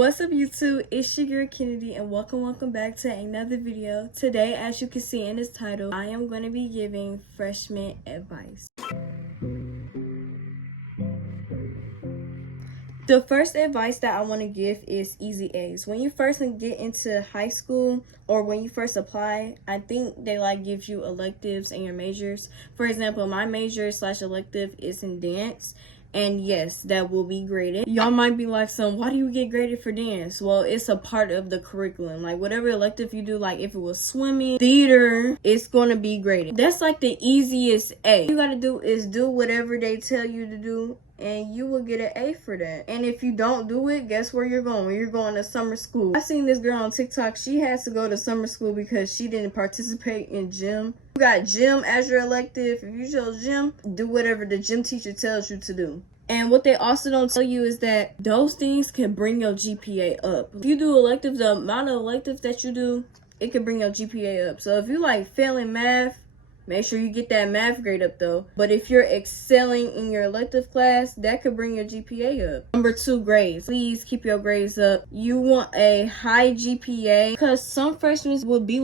What's up YouTube, it's your girl Kennedy and welcome back to another video. Today, as you can see in this title, I am going to be giving freshman advice. The first advice that I want to give is easy A's. When you first get into high school or when you first apply, I think they give you electives and your majors. For example, my major / elective is in dance. And yes, that will be graded. Y'all might be like, why do you get graded for dance? Well, it's a part of the curriculum. Whatever elective you do, if it was swimming, theater, it's gonna be graded. That's the easiest A. All you gotta do is do whatever they tell you to do, and you will get an A for that. And if you don't do it, guess where you're going? You're going to summer school. I seen this girl on TikTok. She has to go to summer school because she didn't participate in gym. You got gym as your elective. If you chose gym, do whatever the gym teacher tells you to do. And what they also don't tell you is that those things can bring your GPA up. If you do electives, the amount of electives that you do, it can bring your GPA up. So if you failing math, make sure you get that math grade up though. But if you're excelling in your elective class, that could bring your GPA up. Number 2, grades. Please keep your grades up. You want a high GPA because some freshmen will be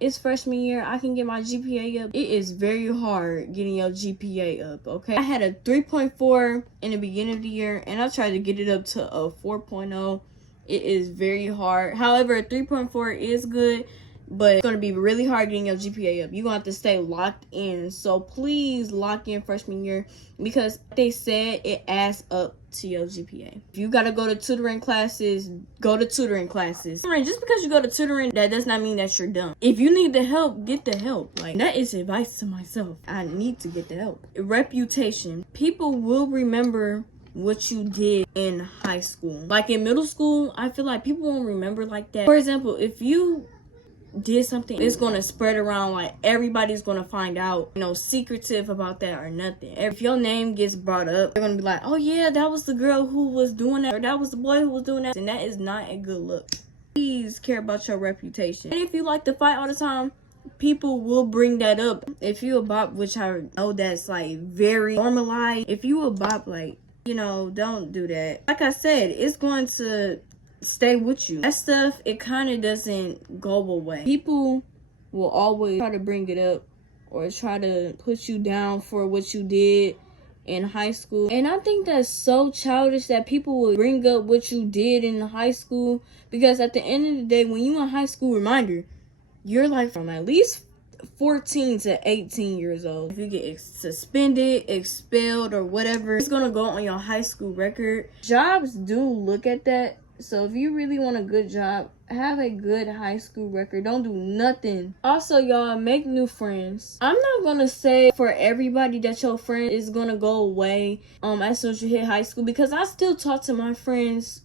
it's freshman year, I can get my GPA up. It is very hard getting your GPA up, okay? I had a 3.4 in the beginning of the year and I tried to get it up to a 4.0. It is very hard. However, a 3.4 is good, but it's going to be really hard getting your GPA up. You're going to have to stay locked in. So please lock in freshman year because they said it adds up to your GPA. If you got to go to tutoring classes, go to tutoring classes. Just because you go to tutoring, that does not mean that you're dumb. If you need the help, get the help. That is advice to myself. I need to get the help. Reputation. People will remember what you did in high school. In middle school, I feel like people won't remember that. For example, if you did something, it's gonna spread around, everybody's gonna find out, secretive about that or nothing. If your name gets brought up, they're gonna be like, oh yeah, that was the girl who was doing that, or that was the boy who was doing that, and that is not a good look. Please care about your reputation. And if you like to fight all the time, people will bring that up. If you a bop, which I know that's very normalized, if you a bop, don't do that. Like I said, it's going to stay with you. That stuff, it kind of doesn't go away. People will always try to bring it up or try to put you down for what you did in high school. And I think that's so childish that people will bring up what you did in high school, because at the end of the day, when you in high school, reminder, you're from at least 14 to 18 years old. If you get suspended, expelled, or whatever, it's gonna go on your high school record. Jobs do look at that. So if you really want a good job, have a good high school record. Don't do nothing. Also, y'all, make new friends. I'm not gonna say for everybody that your friend is gonna go away as soon as you hit high school, because I still talk to my friends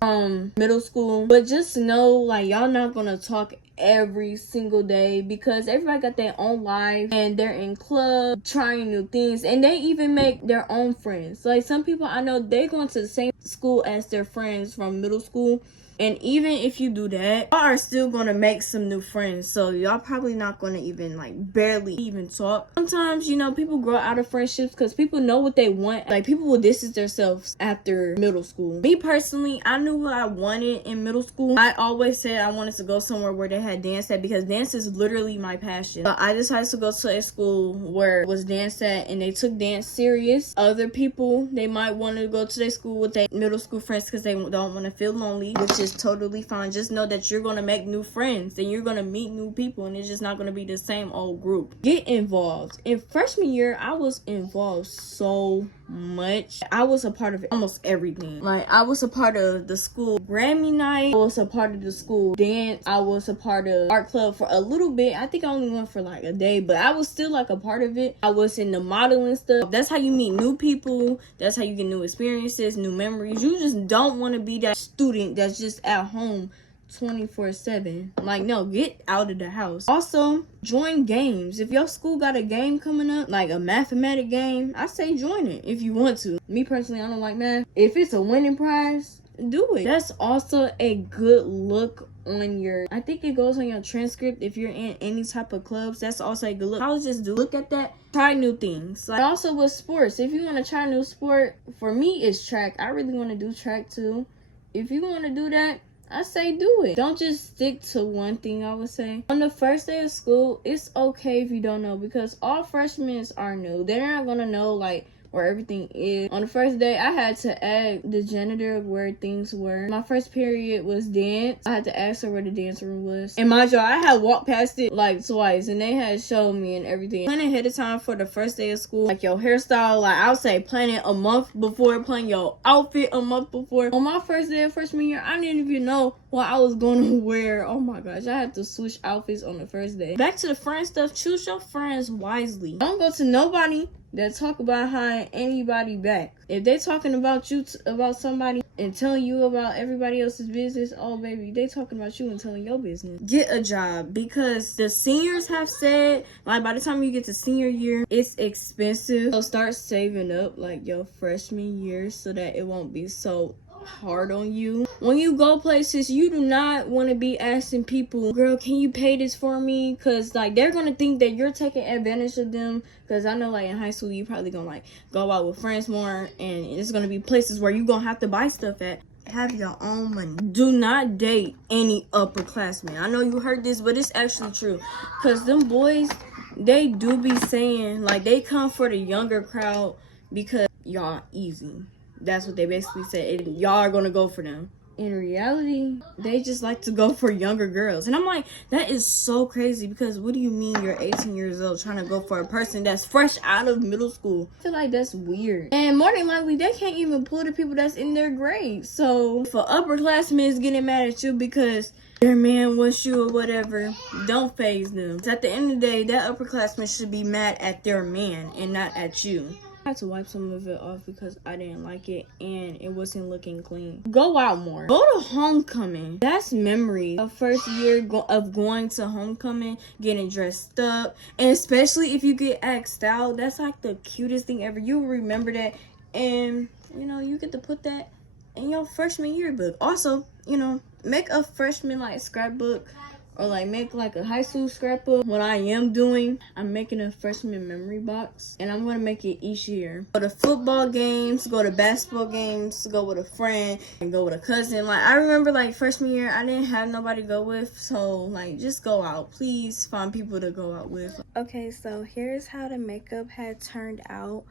middle school. But just know y'all not gonna talk every single day, because everybody got their own life and they're in club trying new things, and they even make their own friends. Some people I know, they going to the same school as their friends from middle school, and even if you do that, y'all are still gonna make some new friends. So y'all probably not gonna even barely even talk. Sometimes people grow out of friendships because people know what they want. People will distance themselves after middle school. Me personally, I knew what I wanted in middle school. I always said I wanted to go somewhere where they had dance at, because dance is literally my passion. But I decided to go to a school where it was dance at and they took dance serious. Other people, they might want to go to their school with their middle school friends because they don't want to feel lonely, which is totally fine. Just know that you're going to make new friends and you're going to meet new people, and it's just not going to be the same old group. Get involved. In freshman year, I was involved so much. I was a part of almost everything. I was a part of the school Grammy night. I was a part of the school dance. I was a part of art club for a little bit. I think I only went for a day, but I was still a part of it. I was in the modeling stuff. That's how you meet new people. That's how you get new experiences, new memories. You just don't want to be that student that's just at home 24/7. No, get out of the house. Also, join games. If your school got a game coming up, a mathematic game, I say join it if you want to. Me personally, I don't like math. If it's a winning prize, do it. That's also a good look on your, I think it goes on your transcript if you're in any type of clubs. That's also a good look. Colleges do look at that. Try new things. Also with sports, if you want to try a new sport, for me it's track. I really want to do track too. If you want to do that, I say do it. Don't just stick to one thing, I would say. On the first day of school, it's okay if you don't know, because all freshmen are new. They're not gonna know like where everything is. On the first day, I had to ask the janitor where things were. My first period was dance. I had to ask her where the dance room was. And mind you, I had walked past it like twice, and they had showed me and everything. Plan ahead of time for the first day of school. Like your hairstyle, like I would say plan it a month before, plan your outfit a month before. On my first day of freshman year, I didn't even know what I was going to wear. Oh my gosh, I had to switch outfits on the first day. Back to the friend stuff, choose your friends wisely. Don't go to nobody that talk about behind anybody back. If they talking about you, about somebody, and telling you about everybody else's business, oh baby, they talking about you and telling your business. Get a job, because the seniors have said, like, by the time you get to senior year, it's expensive. So start saving up like your freshman year so that it won't be so hard on you. When you go places, you do not want to be asking people, girl, can you pay this for me? Because like they're gonna think that you're taking advantage of them. Because I know like in high school you probably gonna like go out with friends more, and it's gonna be places where you gonna have to buy stuff at. Have your own money. Do not date any upperclassmen. I know you heard this, but it's actually true. Because them boys, they do be saying like they come for the younger crowd because y'all easy. That's what they basically said. And y'all are gonna go for them. In reality, they just like to go for younger girls. And I'm like, that is so crazy, because what do you mean you're 18 years old trying to go for a person that's fresh out of middle school? I feel like that's weird. And more than likely, they can't even pull the people that's in their grade. So if an upperclassman is getting mad at you because their man wants you or whatever, don't phase them. At the end of the day, that upperclassman should be mad at their man and not at you. I had to wipe some of it off because I didn't like it and it wasn't looking clean. Go out more. Go to homecoming. That's memory of first year of going to homecoming, getting dressed up, and especially if you get asked out, that's like the cutest thing ever. You remember that, and you know you get to put that in your freshman yearbook. Also, you know, make a freshman like scrapbook, or like make like a high school scrapbook. What I am doing, I'm making a freshman memory box, and I'm gonna make it each year. Go to football games, go to basketball games, go with a friend, and go with a cousin. Like I remember like freshman year, I didn't have nobody to go with, so like just go out. Please find people to go out with. Okay, so here's how the makeup had turned out.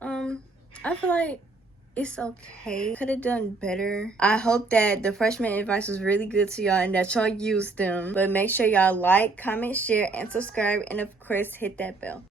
I feel like it's okay. Could have done better. I hope that the freshman advice was really good to y'all and that y'all used them. But make sure y'all like, comment, share, and subscribe. And of course, hit that bell.